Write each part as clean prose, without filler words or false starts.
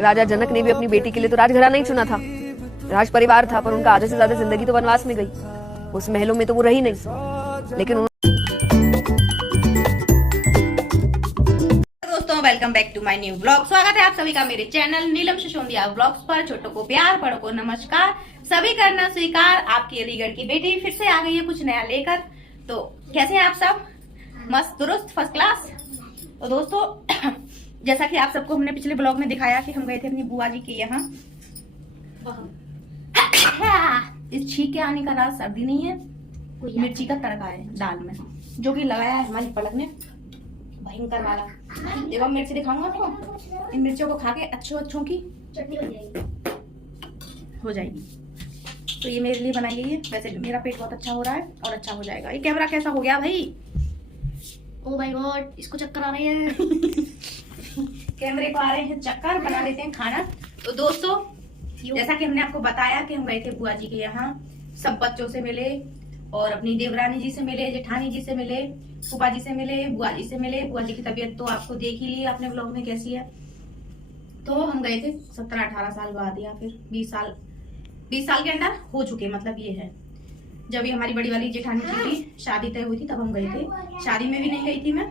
राजा जनक ने भी अपनी बेटी के लिए तो राजघराना नहीं चुना था, राज परिवार था, पर उनका आधे से ज्यादा जिंदगी तो वनवास में गई। उस महलों में तो वो रही नहीं, लेकिन दोस्तों welcome back to my new blog. स्वागत है आप सभी का मेरे चैनल नीलम सिसोदिया ब्लॉग्स पर। छोटों को प्यार, बड़ों को नमस्कार, सभी करना स्वीकार। आपकी अलीगढ़ की बेटी फिर से आ गई है कुछ नया लेकर। तो कैसे हैं आप सब? मस्त दुरुस्त फर्स्ट क्लास। तो दोस्तों जैसा कि आप सबको हमने पिछले ब्लॉग में दिखाया कि हम गए थे अपनी बुआ जी के यहाँ। इस छींक के आने का राज सर्दी नहीं है, मिर्ची का तड़का है दाल में, जो कि लगाया है हमारी पलक ने भयंकर वाला। देखो मिर्ची दिखाऊंगा आपको, इन मिर्चों को खा के अच्छों की चटनी हो जाएगी। तो ये मेरे लिए बनाई गई है। वैसे मेरा पेट बहुत अच्छा हो रहा है और अच्छा हो जाएगा। ये कैमरा कैसा हो गया भाई? ओ माय गॉड, इसको चक्कर आ रहे हैं। कैमरे को आ रहे हैं चक्कर, बना लेते हैं खाना। तो दोस्तों जैसा कि हमने आपको बताया कि हम गए थे बुआ जी के यहाँ, सब बच्चों से मिले और अपनी देवरानी जी से मिले, जेठानी जी से मिले, फूफा जी से मिले, बुआ जी से मिले। बुआ जी की तबीयत तो आपको देख ही ली आपने ब्लॉग में कैसी है। तो हम गए थे 17-18 साल बाद या फिर 20 साल के अंदर हो चुके, मतलब ये है जब ये हमारी बड़ी वाली जेठानी जी की शादी तय हुई थी तब हम गए थे। शादी में भी नहीं गई थी मैं,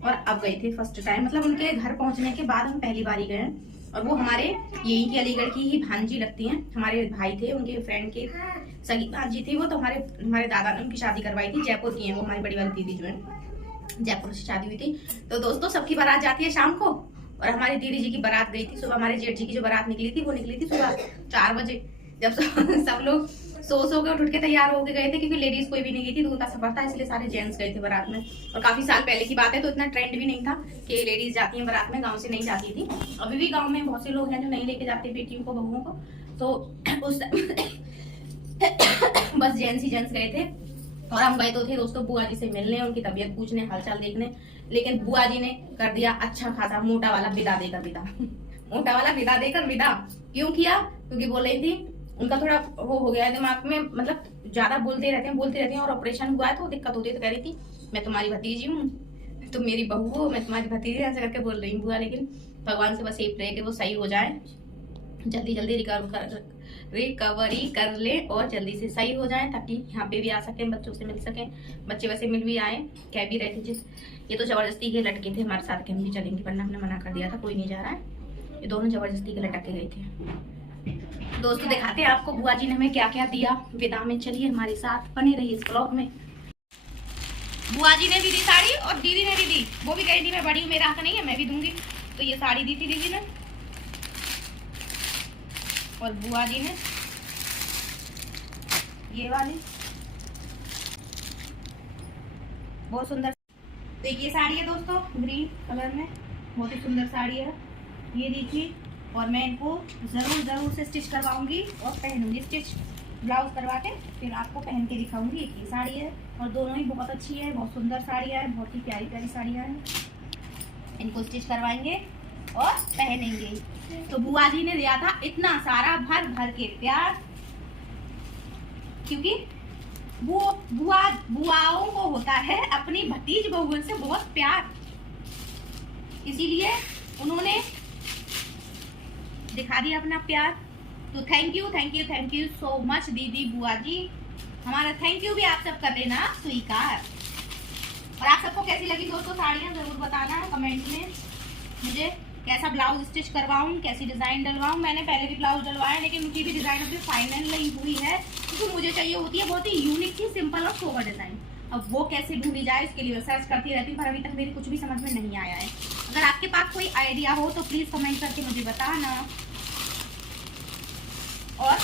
और अब गए थे फर्स्ट टाइम। मतलब उनके घर पहुंचने के बाद हम पहली बार ही गए। और वो हमारे यही की अलीगढ़ की ही भांजी लगती हैं। हमारे भाई थे, उनके फ्रेंड के सगी भांजी थी वो। तो हमारे दादा ने उनकी शादी करवाई थी। जयपुर की है वो, हमारी बड़ी वाली दीदी जो है जयपुर से शादी हुई थी। तो दोस्तों सबकी बारात जाती है शाम को, और हमारी दीदी जी की बारात गई थी सुबह। हमारे जेठ जी की जो बारात निकली थी वो निकली थी सुबह 4 बजे। जब सब लोग सो के उठ के तैयार होके गए थे, क्योंकि लेडीज कोई भी नहीं गई थी, दूर का सफर था, इसलिए सारे जेंट्स गए थे बारात में। और काफी साल पहले की बात है, तो इतना ट्रेंड भी नहीं था कि लेडीज जाती हैं बारात में, गांव से नहीं जाती थी। अभी भी गांव में बहुत से लोग हैं जो नहीं लेके जाते बेटियों को, बहुओं को। तो उस बस जेंट्स ही जेंट्स गए थे। और हम गए तो थे दोस्तों बुआ जी से मिलने, उनकी तबीयत पूछने, हालचाल देखने। लेकिन बुआ जी ने कर दिया अच्छा खासा मोटा वाला विदा देकर विदा। मोटा वाला विदा देकर विदा क्यों किया? क्योंकि बोल रही थी उनका थोड़ा वो हो गया है दिमाग में, मतलब ज्यादा बोलती रहती हैं और ऑपरेशन हुआ है तो दिक्कत होती है। तो कह रही थी मैं तुम्हारी भतीजी हूँ, तुम मेरी बहू हो, मैं तुम्हारी भतीजी, ऐसे करके बोल रही हूँ बुआ। लेकिन भगवान से बस यही प्रे कि वो सही हो जाए, जल्दी रिकवरी कर ले और जल्दी से सही हो जाए, ताकि यहाँ पे भी आ सके, बच्चों से मिल सके। बच्चे वैसे मिल भी आए, कह भी रहे थे। ये तो जबरदस्ती के लटके थे हमारे साथ कि हम भी चलेंगे, वरना हमने मना कर दिया था कोई नहीं जा रहा है। ये दोनों जबरदस्ती के लटक के गए थे। दोस्तों दिखाते हैं आपको बुआ जी ने हमें क्या क्या दिया विदा में। चलिए हमारे साथ बने रहिए इस ब्लॉग में। बुआ जी ने भी दी साड़ी और दीदी ने भी दी। वो भी कही थी मैं बड़ी हूँ, मेरा हक नहीं है, मैं भी दूंगी। तो ये साड़ी दी थी दीदी ने, और बुआ जी ने ये वाली बहुत सुंदर। तो ये साड़ी है दोस्तों ग्रीन कलर में, बहुत ही सुंदर साड़ी है। ये दी थी, और मैं इनको जरूर से स्टिच करवाऊंगी और पहनूंगी। स्टिच ब्लाउज करवा के फिर आपको पहन के दिखाऊंगी। ये साड़ी है और दोनों ही बहुत अच्छी है, बहुत सुंदर साड़ियाँ है, बहुत ही प्यारी प्यारी साड़ियाँ हैं। इनको स्टिच करवाएंगे और पहनेंगे। तो बुआ जी ने दिया था इतना सारा भर के प्यार, क्योंकि बुआओं को होता है अपनी भतीज बहुओं से बहुत प्यार, इसीलिए उन्होंने दिखा दिया अपना प्यार। तो थैंक यू सो मच दीदी, बुआ जी। हमारा थैंक यू भी आप सब कर लेना स्वीकार। और आप सबको कैसी लगी दोस्तों साड़ियाँ जरूर बताना कमेंट में। मुझे कैसा ब्लाउज स्टिच करवाऊं, कैसी डिजाइन डलवाऊं। मैंने पहले भी ब्लाउज डलवाया, लेकिन उनकी भी डिजाइन अभी फाइनल नहीं हुई है, क्योंकि मुझे चाहिए होती है बहुत ही यूनिक सी, सिंपल और सोबर डिजाइन। अब वो कैसे ढूंढी जाए इसके लिए मैं सर्च करती रहती हूँ, पर अभी तक मेरी कुछ भी समझ में नहीं आया है। अगर आपके पास कोई आइडिया हो तो प्लीज कमेंट करके मुझे बताना। और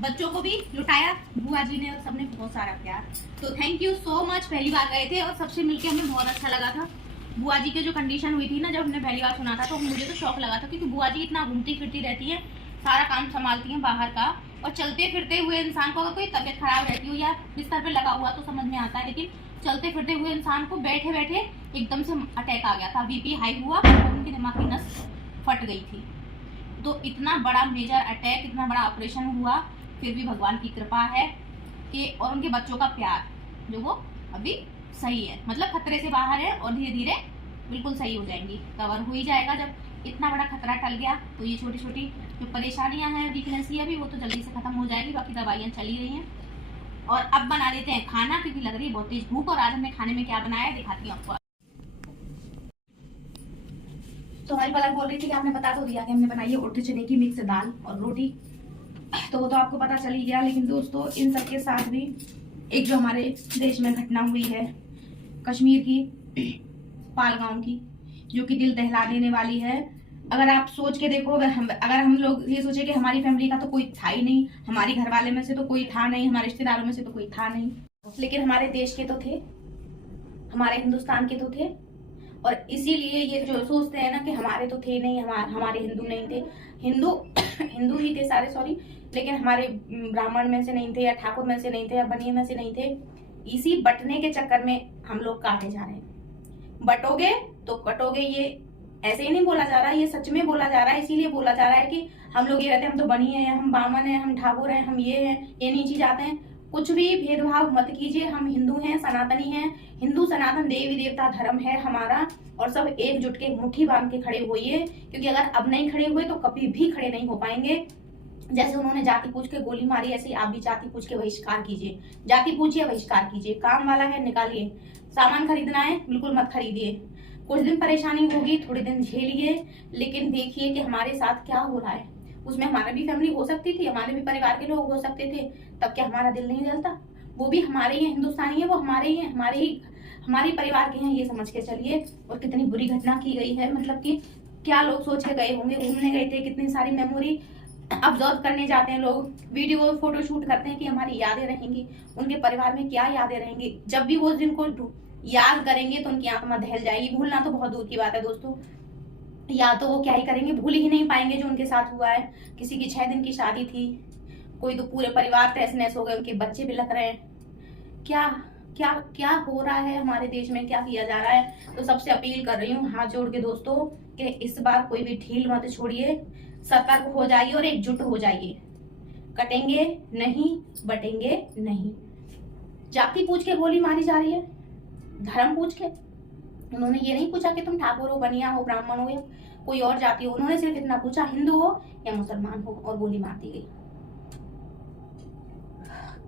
बच्चों को भी लुटाया बुआ जी ने और सबने बहुत सारा प्यार। तो थैंक यू सो मच। पहली बार गए थे और सबसे मिलके हमें बहुत अच्छा लगा था। बुआ जी की जो कंडीशन हुई थी ना, जब हमने पहली बार सुना था तो मुझे तो शौक लगा था, क्योंकि बुआ जी इतना घूमती फिरती रहती है, सारा काम संभालती हैं बाहर का। और चलते फिरते हुए इंसान को अगर कोई तबीयत खराब रहती हो या बिस्तर पे लगा हुआ तो समझ में आता है, लेकिन चलते फिरते हुए इंसान को बैठे बैठे एकदम से अटैक आ गया था, बीपी हाई हुआ और उनकी दिमाग की नस फट गई थी। तो इतना बड़ा मेजर अटैक, इतना बड़ा ऑपरेशन हुआ, फिर भी भगवान की कृपा है कि, और उनके बच्चों का प्यार, जो वो अभी सही है, मतलब खतरे से बाहर है और धीरे धीरे बिल्कुल सही हो जाएंगी। कवर हो ही जाएगा जब इतना बड़ा खतरा टल गया। तो ये छोटी छोटी जो परेशानियां हैं, वीकनेस ये अभी, वो तो जल्दी से खत्म हो जाएगी। बाकी दवाइयाँ चली रही हैं। और अब बना लेते हैं खाना, क्योंकि लग रही है बहुत तेज भूख। और आज हमने खाने में क्या बनाया है दिखाती हूँ आपको। तो हमारी पलक बोल रही थी कि आपने बता तो दिया कि हमने बनाई है उड़द चने की मिक्स दाल और रोटी, तो वो तो आपको पता चल ही गया। लेकिन दोस्तों इन सब के साथ भी एक जो हमारे देश में घटना हुई है कश्मीर की, पालगांव की, जो कि दिल दहला देने वाली है। अगर आप सोच के देखो, अगर हम लोग ये सोचे कि हमारी फैमिली का तो कोई था ही नहीं, हमारे घर वाले में से तो कोई था नहीं, हमारे रिश्तेदारों में से तो कोई था नहीं, लेकिन हमारे देश के तो थे, हमारे हिंदुस्तान के तो थे। और इसीलिए ये जो सोचते हैं ना कि हमारे तो थे नहीं, हमारे हिंदू नहीं थे, हिंदू ही थे सारे, सॉरी, लेकिन हमारे ब्राह्मण में से नहीं थे, या ठाकुर में से नहीं थे, या बनिए में से नहीं थे। इसी बटने के चक्कर में हम लोग काटे जा रहे हैं। बटोगे तो कटोगे, ये ऐसे ही नहीं बोला जा रहा है, ये सच में बोला जा रहा है। इसीलिए बोला जा रहा है कि हम लोग ये कहते हैं हम तो बनिए हैं, हम बामन हैं, हम ठाकुर हैं, हम ये हैं, ये नीचे जाते हैं। कुछ भी भेदभाव मत कीजिए। हम हिंदू हैं, सनातनी हैं। हिंदू सनातन देवी देवता धर्म है हमारा, और सब एकजुट के मुट्ठी बांध के खड़े होइए, क्योंकि अगर अब नहीं खड़े हुए तो कभी भी खड़े नहीं हो पाएंगे। जैसे उन्होंने जाति पूछ के गोली मारी, ऐसे ही आप भी जाति पूछ के बहिष्कार कीजिए। जाति पूछिए, बहिष्कार कीजिए। काम वाला है, निकालिए। सामान खरीदना है, बिल्कुल मत खरीदिए। कुछ दिन परेशानी होगी, थोड़े दिन झेलिए, लेकिन देखिए कि हमारे साथ क्या हो रहा है। उसमें हमारा भी फैमिली हो सकती थी, हमारे भी परिवार के लोग हो सकते थे, तब क्या हमारा दिल नहीं जलता? वो भी हमारे ही हैं, हिंदुस्तानी है, वो हमारे ही हैं, हमारे परिवार के हैं, ये समझ के चलिए। और कितनी बुरी घटना की गई है, मतलब कि क्या लोग सोच के गए होंगे, घूमने गए थे, कितनी सारी मेमोरी ऑब्जर्व करने जाते हैं लोग, वीडियो फोटो शूट करते हैं कि हमारी यादें रहेंगी। उनके परिवार में क्या यादें रहेंगी? जब भी वो उस दिन को याद करेंगे तो उनकी आत्मा दहल जाएगी। भूलना तो बहुत दूर की बात है दोस्तों, या तो वो क्या ही करेंगे, भूल ही नहीं पाएंगे जो उनके साथ हुआ है। किसी की 6 दिन की शादी थी, कोई तो पूरे परिवार तहस नहस हो गए, उनके बच्चे भी लग रहे हैं। क्या क्या क्या हो रहा है हमारे देश में, क्या किया जा रहा है? तो सबसे अपील कर रही हूँ हाथ जोड़ के दोस्तों कि इस बार कोई भी ढील मत छोड़िए, सतर्क हो जाइए और एकजुट हो जाइए। कटेंगे नहीं, बटेंगे नहीं। जाति पूछ के गोली मारी जा रही है, धर्म पूछ के। उन्होंने ये नहीं पूछा कि तुम ठाकुर हो, बनिया हो, ब्राह्मण हो या कोई और जाति हो। उन्होंने सिर्फ इतना पूछा हिंदू हो या मुसलमान हो, और गोली मार दी गई।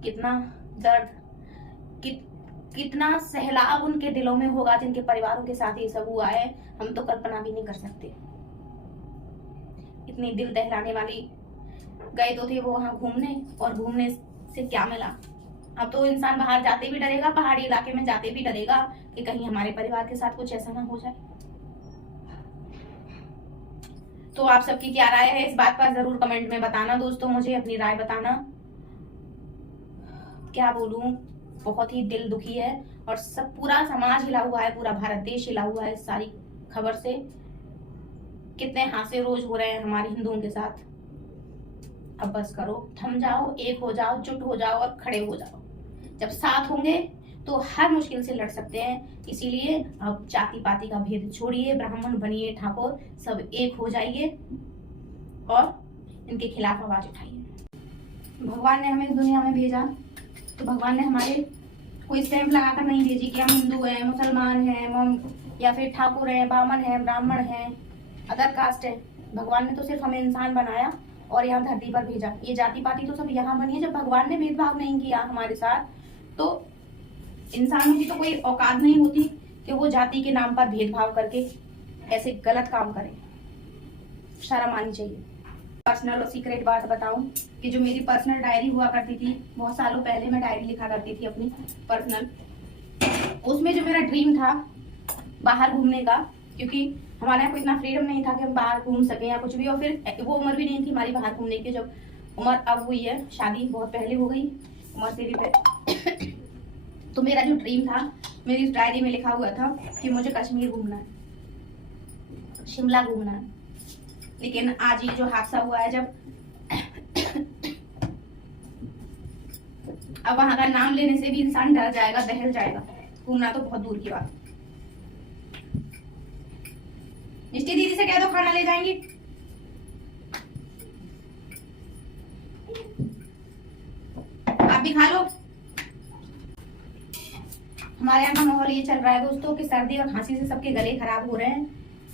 कितना दर्द, कितना सैलाब उनके दिलों में होगा जिनके परिवारों के साथ ये सब हुआ है, हम तो कल्पना भी नहीं कर सकते। इतनी दिल दहलाने वाली। गए तो थे वो वहां घूमने, और घूमने से क्या मिला? अब तो इंसान बाहर जाते भी डरेगा, पहाड़ी इलाके में जाते भी डरेगा कि कहीं हमारे परिवार के साथ कुछ ऐसा ना हो जाए। तो आप सबकी क्या राय है इस बात पर जरूर कमेंट में बताना दोस्तों, मुझे अपनी राय बताना। क्या बोलूं, बहुत ही दिल दुखी है, और सब पूरा समाज हिला हुआ है, पूरा भारत देश हिला हुआ है इस सारी खबर से। कितने हादसे रोज हो रहे हैं हमारे हिंदुओं के साथ। अब बस करो, थम जाओ, एक हो जाओ, जुट हो जाओ और खड़े हो जाओ। जब साथ होंगे तो हर मुश्किल से लड़ सकते हैं। इसीलिए अब जाति पाति का भेद छोड़िए, ब्राह्मण बनिए, ठाकुर, सब एक हो जाइए और इनके खिलाफ आवाज उठाइए। भगवान ने हमें इस दुनिया में भेजा, तो भगवान ने हमारे कोई स्टैंप लगाकर नहीं भेजी कि हम हिंदू हैं, मुसलमान हैं, या फिर ठाकुर हैं, बामन हैं, ब्राह्मण हैं, अदर कास्ट है। भगवान ने तो सिर्फ हमें इंसान बनाया और यहाँ धरती पर भेजा। ये जाति पाति तो सब यहाँ बनी है। जब भगवान ने भेदभाव नहीं किया हमारे साथ, तो इंसानों की तो कोई औकात नहीं होती कि वो जाति के नाम पर भेदभाव करके ऐसे गलत काम करे। शर्म आनी चाहिए। पर्सनल और सीक्रेट बात बताऊं कि जो मेरी पर्सनल डायरी हुआ करती थी, बहुत सालों पहले मैं डायरी लिखा करती थी अपनी पर्सनल, उसमें जो मेरा ड्रीम था बाहर घूमने का, क्योंकि हमारे यहाँ को इतना फ्रीडम नहीं था कि हम बाहर घूम सके या कुछ भी, और फिर वो उम्र भी नहीं थी हमारी बाहर घूमने की। जब उम्र अब हुई है, शादी बहुत पहले हो गई, उम्र से भी पहले। तो मेरा जो ड्रीम था, मेरी उस डायरी में लिखा हुआ था कि मुझे कश्मीर घूमना है, शिमला घूमना है। लेकिन आज ये जो हादसा हुआ है, जब अब वहां का नाम लेने से भी इंसान डर जाएगा, दहल जाएगा। घूमना तो बहुत दूर की बात। निष्ठी दीदी से कह दो खाना ले जाएंगी। आप भी खा लो। हमारे यहाँ का माहौल ये चल रहा है दोस्तों कि सर्दी और खांसी से सबके गले खराब हो रहे हैं।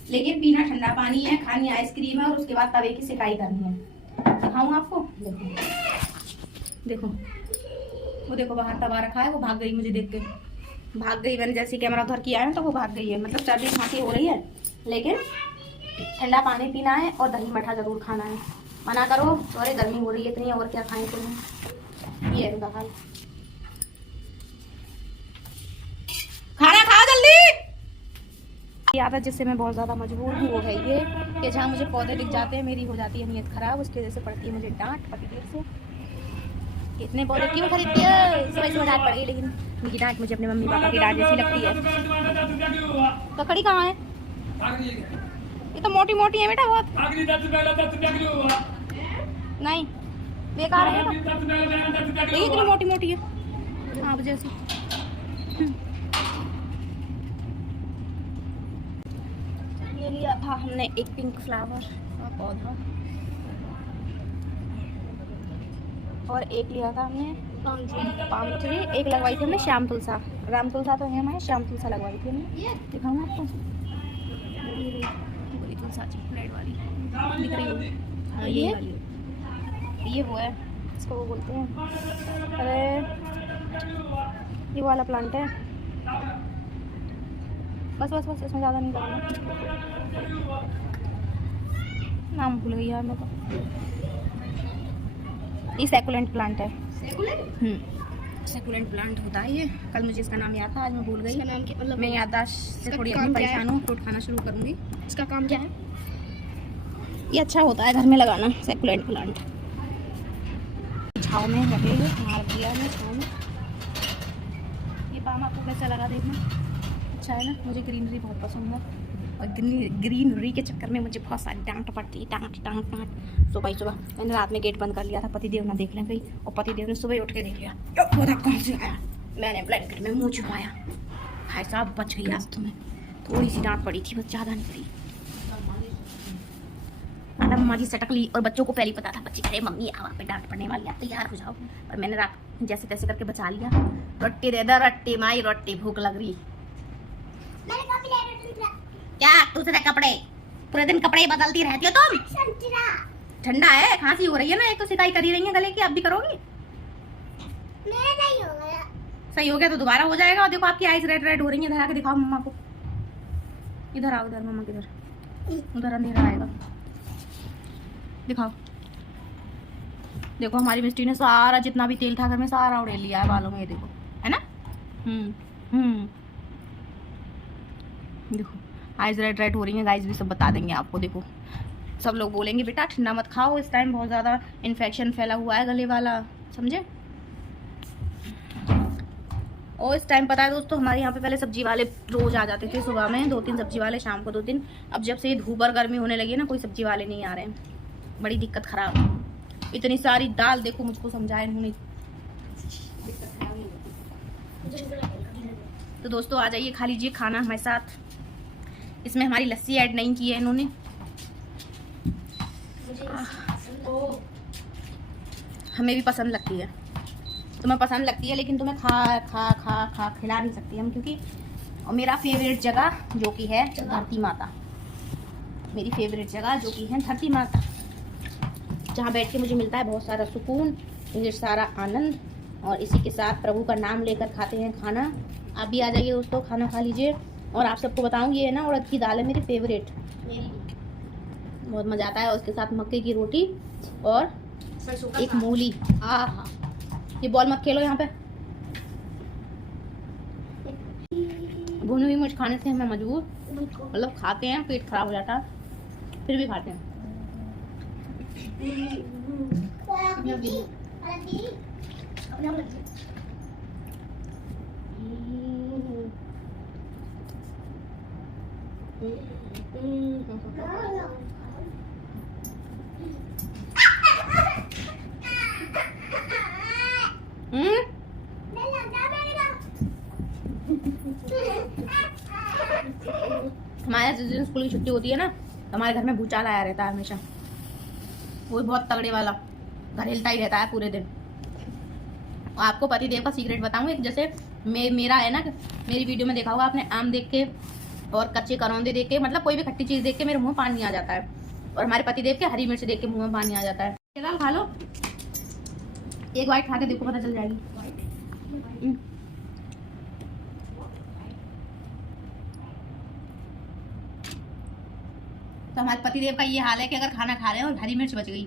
लेकिन पीना ठंडा पानी है, खानी आइसक्रीम है और उसके बाद तवे की सिकाई करनी है। दिखाऊं आपको? देखो देखो, वो देखो बाहर तवा रखा है, वो भाग गई मुझे देख के, भाग गई। मैंने जैसे कैमरा उधर किया है ना तो वो भाग गई है। मतलब सर्दी खांसी हो रही है, लेकिन ठंडा पानी पीना है और दही मठा जरूर खाना है। मना करो तो अरे गर्मी हो रही है इतनी, और क्या खाएं तुम्हें, ये है उनका हाल। खाना खाओ जल्दी। आदत जिससे मैं बहुत ज़्यादा मजबूर हूँ वो है ये कि जहाँ मुझे पौधे दिख जाते हैं मेरी हो जाती है नीयत ख़राब। उसकी वजह से पड़ती है मुझे डांट पति देर से। इतने पौधे क्यों खरीदती है, इस वजह से डांट पड़ेगी, लेकिन मेरी डांट मुझे अपने मम्मी पापा की डांट जैसी लगती है। ककड़ी कहाँ है? ये तो मोटी मोटी है बेटा बहुत। नहीं बेकार है, देखिए इतनी मोटी मोटी है आप जैसी। ये लिया था हमने एक पिंक फ्लावर का पौधा, और एक लिया था हमने पाम ट्री, एक लगवाई थी हमने श्याम तुलसा। राम तुलसा तो है हमारे, श्याम तुलसा लगवाई थी हमने। दिखाऊँ आपको? बड़ी तुलसा रेड वाली दिख रही होगी। हाँ ये वाली, ये वो है, इसको वो बोलते हैं। अरे ये वाला प्लांट है। बस बस बस, इसमें ज़्यादा नहीं करना, नाम भूल गई यार मैं तो। ये सैकुलेंट प्लांट है। सैकुलेंट प्लांट होता है ये। कल मुझे इसका नाम याद था, आज मैं भूल गई। नाम के मतलब मैं याददाश्त से थोड़ी अपनी परेशान हूँ, फ्रूट खाना शुरू करूँगी। इसका काम क्या है? ये अच्छा होता है घर में लगाना, सैकुलेंट प्लांट। छाँव में लगेगा, मार दिया है छाँव में। ये पाम आपको कैसा लगा देखना? अच्छा है ना? मुझे ग्रीनरी बहुत पसंद है, और ग्रीनरी के चक्कर में मुझे बहुत सारी डांट पड़ती है, डांट। सुबह ही सुबह मैंने रात में गेट बंद कर लिया था, पतिदेव ना देख लें कहीं, और पतिदेव ने सुबह उठ के देख लिया, पौधा कौन से आया। मैंने ब्लैंकेट में मुँह छुपाया, भाई साहब बच गई आज तो मैं। थोड़ी सी डांट पड़ी थी बस, ज़्यादा नहीं पड़ी। मैडम हमारी सटक ली, और बच्चों को पहले पता था, बच्चे कहे मम्मी वहाँ पे डांट पड़ने वाली है, तैयार हो जाओ। और मैंने रात जैसे तैसे करके बचा लिया। रोटी दे दो, रोटी माई रोटी, भूख लग रही। क्या दूसरे कपड़े, पूरे दिन कपड़े बदलती रहती हो तुम? ठंडा है, खांसी हो रही है ना, एक तो सिकाई करी रही है गले की, अब भी करोगी? सही हो गया तो दोबारा हो जाएगा। और देखो आपकी आईज रेड रेड हो रही है, इधर आके दिखाओ मम्मा को। इधर आओ, इधर मम्मा किधर, उधर अंधेरा आएगा, दिखाओ। देखो हमारी मिस्टी ने सारा जितना भी तेल था घर में सारा उड़ेल लिया है बालों में, ये देखो, है ना? देखो आइज रेड रेड हो रही हैं गाइस, भी सब बता देंगे आपको। देखो सब लोग बोलेंगे बेटा ठंडा मत खाओ, इस टाइम बहुत ज़्यादा इन्फेक्शन फैला हुआ है गले वाला, समझे? और इस टाइम पता है दोस्तों, हमारे यहाँ पे पहले सब्जी वाले रोज आ जाते थे, सुबह में 2-3 सब्जी वाले, शाम को 2-3। अब जब से ये धूप और गर्मी होने लगी है ना, कोई सब्जी वाले नहीं आ रहे हैं, बड़ी दिक्कत खराब है। इतनी सारी दाल देखो, मुझको समझाए उन्होंने। तो दोस्तों आ जाइए, खा लीजिए खाना हमारे साथ। इसमें हमारी लस्सी ऐड नहीं की है इन्होंने, हमें भी पसंद लगती है, तुम्हें पसंद लगती है, लेकिन तुम्हें खा खा खा खा खिला नहीं सकती हम, क्योंकि और मेरा फेवरेट जगह जो कि है धरती माता, मेरी फेवरेट जगह जो कि है धरती माता, जहाँ बैठ के मुझे मिलता है बहुत सारा सुकून, मुझे सारा आनंद, और इसी के साथ प्रभु का नाम लेकर खाते हैं खाना। आप भी आ जाइए दोस्तों, खाना खा लीजिए। और आप सबको बताऊँ, ये है ना उड़द की दाल है मेरी फेवरेट, बहुत मज़ा आता है। और उसके साथ मक्के की रोटी और एक मूली। हाँ, ये बॉल मत खेलो यहाँ पे। भुनी हुई मिर्च खाने से हमें मजबूर, मतलब खाते हैं, पेट खराब हो जाता है, फिर भी खाते हैं। हमारे जिस दिन स्कूल की छुट्टी होती है ना, तो हमारे घर में भूचाल आया रहता है हमेशा, वो भी बहुत तगड़े वाला, घर हिलता ही रहता है पूरे दिन। और आपको पति देव का सीक्रेट बताऊंगी, जैसे मेरा है ना, मेरी वीडियो में देखा होगा आपने, आम देख के और कच्चे करौंदे देख के, मतलब कोई भी खट्टी चीज देख के मेरे मुंह में पानी आ जाता है। और हमारे पति देव के हरी मिर्च देख के मुंह में पानी आ जाता है। दाल खा लो, एक बाइट खा के देखो, पता चल जाएगी। तो हमारे पति देव का ये हाल है कि अगर खाना खा रहे हैं और हरी मिर्च बच गई,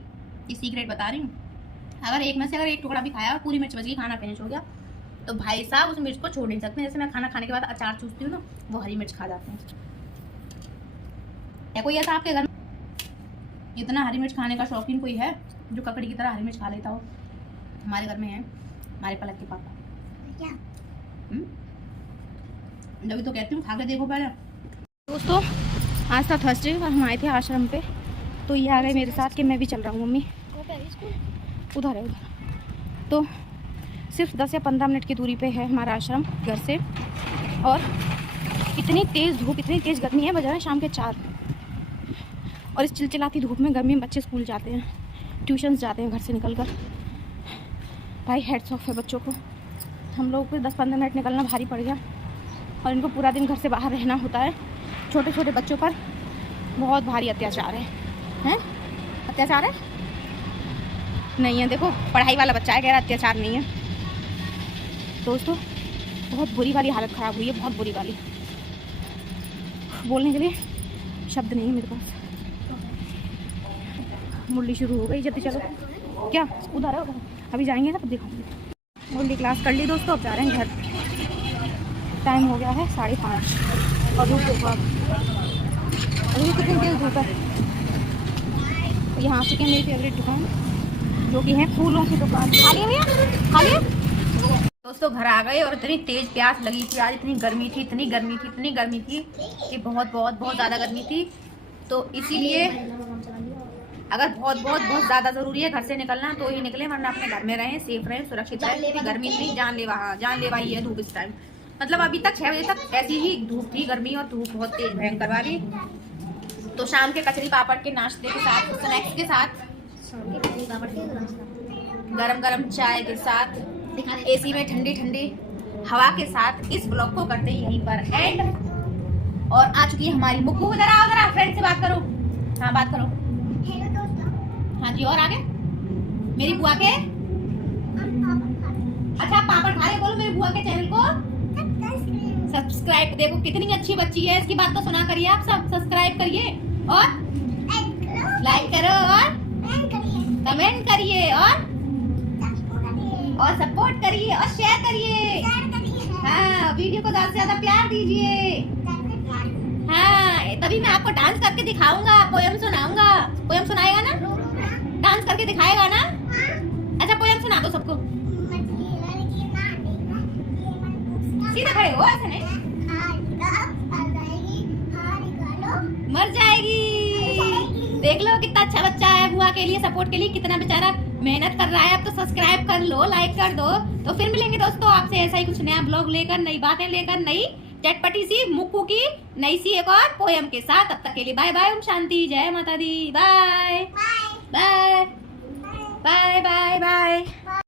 ये सीक्रेट बता रही हूँ, अगर एक में से अगर एक टुकड़ा भी खाया और पूरी मिर्च बच गई, खाना फिनिश हो गया, तो भाई साहब उस मिर्च को छोड़ नहीं सकते। जैसे मैं खाना खाने के बाद अचार चूसती हूँ ना, वो हरी मिर्च खा जाते हैं। है कोई ऐसा आपके घर में इतना हरी मिर्च खाने का शौकीन कोई है जो ककड़ी की तरह हरी मिर्च खा लेता हो? हमारे घर में है, हमारे पलक के पापा। क्या? जब तो कहती हूँ खा के देखो पहले। दोस्तों आज था थर्सडे और हम आए थे आश्रम पे, तो ये आ गए मेरे साथ कि मैं भी चल रहा हूँ। मम्मी उधर है, उधर। तो सिर्फ 10 या 15 मिनट की दूरी पे है हमारा आश्रम घर से, और इतनी तेज़ धूप, इतनी तेज़ गर्मी है, बज रहा है शाम के 4। और इस चिलचिलाती धूप में, गर्मी में बच्चे स्कूल जाते हैं, ट्यूशन्स जाते हैं घर से निकल कर। भाई हेड्स ऑफ है बच्चों को। हम लोग को 10-15 मिनट निकलना भारी पड़ गया, और इनको पूरा दिन घर से बाहर रहना होता है। छोटे छोटे बच्चों पर बहुत भारी अत्याचार है। अत्याचार है नहीं है, देखो पढ़ाई वाला बच्चा है, कह रहा अत्याचार नहीं है। दोस्तों बहुत बुरी वाली हालत ख़राब हुई है, बहुत बुरी वाली। बोलने के लिए शब्द नहीं है मेरे पास। मुरली शुरू हो गई, जल्दी चलो। क्या उधर है, उधर अभी जाएंगे ना तब दिखाऊंगी। मुरली क्लास कर ली दोस्तों, अब जा रहे हैं घर। टाइम हो गया है 5:30 और धूप देखो अब, अभी कितनी तेज धूप है। यहाँ से क्या मेरी फेवरेट दुकान, जो कि है फूलों की दुकान। खा लिया भैया, खा लिया। दोस्तों घर आ गए और इतनी तेज प्यास लगी थी आज, इतनी गर्मी थी, इतनी गर्मी थी, इतनी गर्मी थी कि बहुत बहुत बहुत ज़्यादा गर्मी थी। तो इसीलिए अगर बहुत बहुत बहुत ज़्यादा ज़रूरी है घर से निकलना तो ही निकले, वरना अपने घर में रहें, सेफ रहें, सुरक्षित रहें। गर्मी इतनी जानलेवा ही है धूप इस टाइम। मतलब अभी तक 6 बजे तक ऐसी ही धूप थी, गर्मी और धूप बहुत तेज भयंकर वाली। तो शाम के कचरी पापड़ के नाश्ते के साथ, स्नैक्स के साथ, गरम गरम चाय के साथ, एसी में ठंडी ठंडी हवा के साथ इस ब्लॉग को करते हैं यहीं पर एंड। और आ चुकी है हमारी मुक्कू। इधर आओ, इधर फ्रेंड से बात करो। हाँ बात करो। हाँ जी, और आगे मेरी बुआ के, अच्छा पापड़ खा रहे, बोलो मेरी बुआ के चैनल को सब्सक्राइब। देखो कितनी अच्छी बच्ची है, इसकी बात तो सुना करिए आप सब। सब्सक्राइब करिए और लाइक करो और कमेंट करिए और सपोर्ट करिए और शेयर करिए। हाँ वीडियो को ज़्यादा से ज़्यादा प्यार दीजिए। हाँ तभी मैं आपको डांस करके दिखाऊंगा, पोयम सुनाऊंगा। पोयम सुनाएगा ना, डांस करके दिखाएगा ना? अच्छा पोयम सुना दो सबको। सीधा खड़े हो, ऐसे नहीं। मर जाएगी। देख लो कितना अच्छा बच्चा है, बुआ के लिए सपोर्ट के लिए कितना बेचारा मेहनत कर रहा है। अब तो सब्सक्राइब कर लो, लाइक कर दो। तो फिर मिलेंगे दोस्तों आपसे ऐसा ही कुछ नया ब्लॉग लेकर, नई बातें लेकर, नई चटपटी सी मुक्कू की नई सी एक और पोयम के साथ। तब तक के लिए बाय बाय, ओम शांति, जय माता दी। Bye bye bye bye bye.